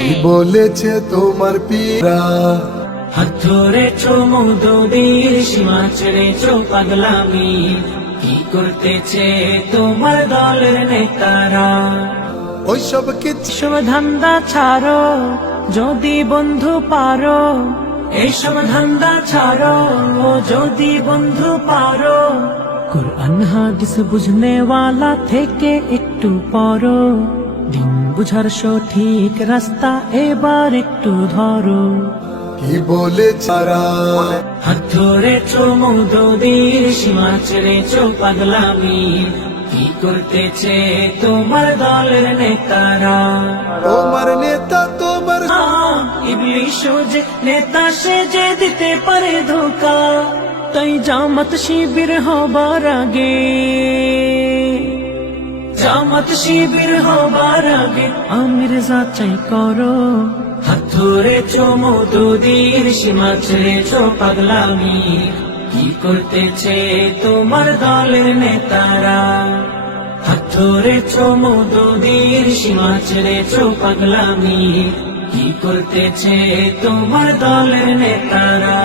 কি বলেছে তোমার পীরা? হাত ধরেছো মধুবীর, সীমা ছেড়েছো পাগলামি, কি করতেছে তোমার দলের নেতারা? ওইসব কিছু এসব ধান্দা ছাড়ো যদি বন্ধু পারো, এসব ধান্দা ছাড়ো যদি বন্ধু পারো। কুরআন হাদিস বুঝনে ওয়ালা থেকে একটু পড়ো, দিন বুঝার সঠিক রাস্তা এবার একটু ধরো। কি বলেছে তারা? হাত ধরেছো মধুবীর, সীমা ছেড়েছো পাগলামি, কি করতেছে তোমার দলের নেতারা? তোমার নেতা তোমার ইবলিশ যে নেতা সেজে দিতে পারে ধোকা, তাই জামাত শিবির হবার আগে, জামাত শিবির হবার আগে আমির যাচাই করো। হাত ধরেছো মধুবীর, সীমা ছেড়েছো পাগলামি, কি করতেছে তোমার দলের নেতারা? হাত ধরেছো মধুবীর, সীমা ছেড়েছো পাগলামি, কি করতেছে তোমার দলের নেতারা?